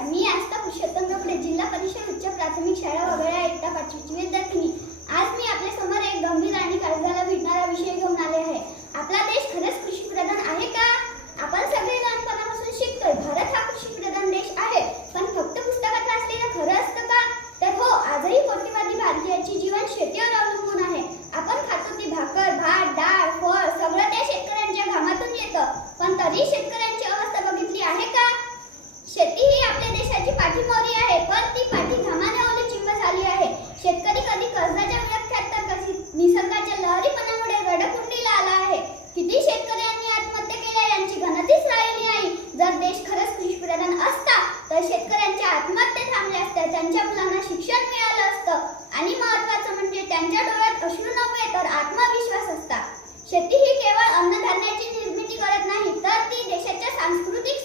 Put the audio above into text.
नमस्कार, मी आस्था पुरुषोत्तम रोकडे, जिल्हा परिषद उच्च प्राथमिक शाळा वगळा इयत्ता 5वीची विद्यार्थिनी। आज मी आपल्या समोर एक गंभीर आणि काळजाला भिडणारा विषय घेऊन आले आहे। आपला देश खरंच कृषी प्रधान आहे का? आपण सगळे लहानपणापासून शिकतोय, भारत हा कृषी प्रधान देश आहे, पण फक्त पुस्तकात वाचलेलं खरं असतं का? तर हो, आजही कोट्यवधी भारतीयांचे जीवन शेतीवर अवलंबून आहे। आपण खातो ती भाकर, भात, डाळ, फळ सगळं त्या शेतकऱ्यांच्या घामातून येतं, पण तरी शेतकऱ्यांची अवस्था बघितली आहे का? शेती ही आपल्या देशाची पाठीमोरी आहे, पण ती पाठी घामाने ओलीचिंब झाली आहे। शेतकरी कधी कर्जाच्या व्याख्यात तर कधी निसर्गाच्या लहरीपणामुळे रडकुंडीला आला आहे। किती शेतकऱ्यांनी आत्महत्या केल्या यांची गणतीच राहिली नाही। जर देश खरंच कृषीप्रधान असता तर शेतकऱ्यांच्या आत्महत्या थांबल्या असत्या, त्यांच्या मुलांना शिक्षण मिळालं असतं आणि महत्त्वाचं म्हणजे त्यांच्या डोळ्यात अश्रू नव्हे तर आत्मविश्वास असता। शेती ही केवळ अन्नधान्याची निर्मिती करत नाही, तर ती देशाच्या सांस्कृतिक